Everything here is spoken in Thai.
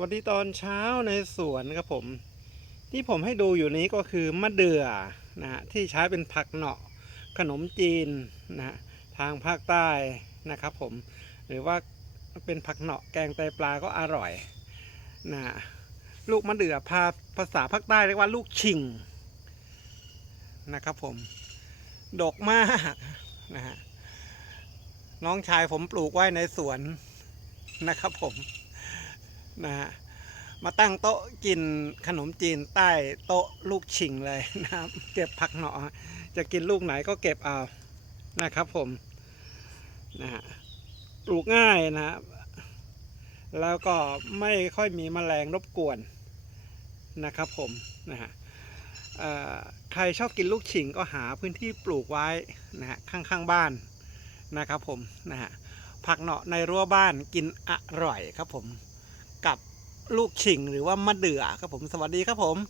วัสดีตอนเช้าในสวนครับผม ที่ผมให้ดูอยู่นี้ก็คือมะเดื่อนะฮะที่ใช้เป็นผักเหนาะขนมจีนนะฮะทางภาคใต้นะครับผมหรือว่าเป็นผักเหนาะแกงไตปลาก็อร่อยนะฮะลูกมะเดื่อพาภาษาภาคใต้เรียกว่าลูกชิงนะครับผมดกมากนะฮะน้องชายผมปลูกไว้ในสวนนะครับผม นะฮะมาตั้งโต๊ะกินขนมจีนใต้โต๊ะลูกชิงเลยนะครับ เก็บผักหนาะจะกินลูกไหนก็เก็บเอานะครับผมนะฮะปลูกง่ายนะครับแล้วก็ไม่ค่อยมีแมลงรบกวนนะครับผมนะฮะใครชอบกินลูกชิงก็หาพื้นที่ปลูกไว้นะฮะข้างๆบ้านนะครับผมนะฮะผักเหนาะในรั้วบ้านกินอร่อยครับผม กับลูกชิงหรือว่ามะเดื่อครับผมสวัสดีครับผม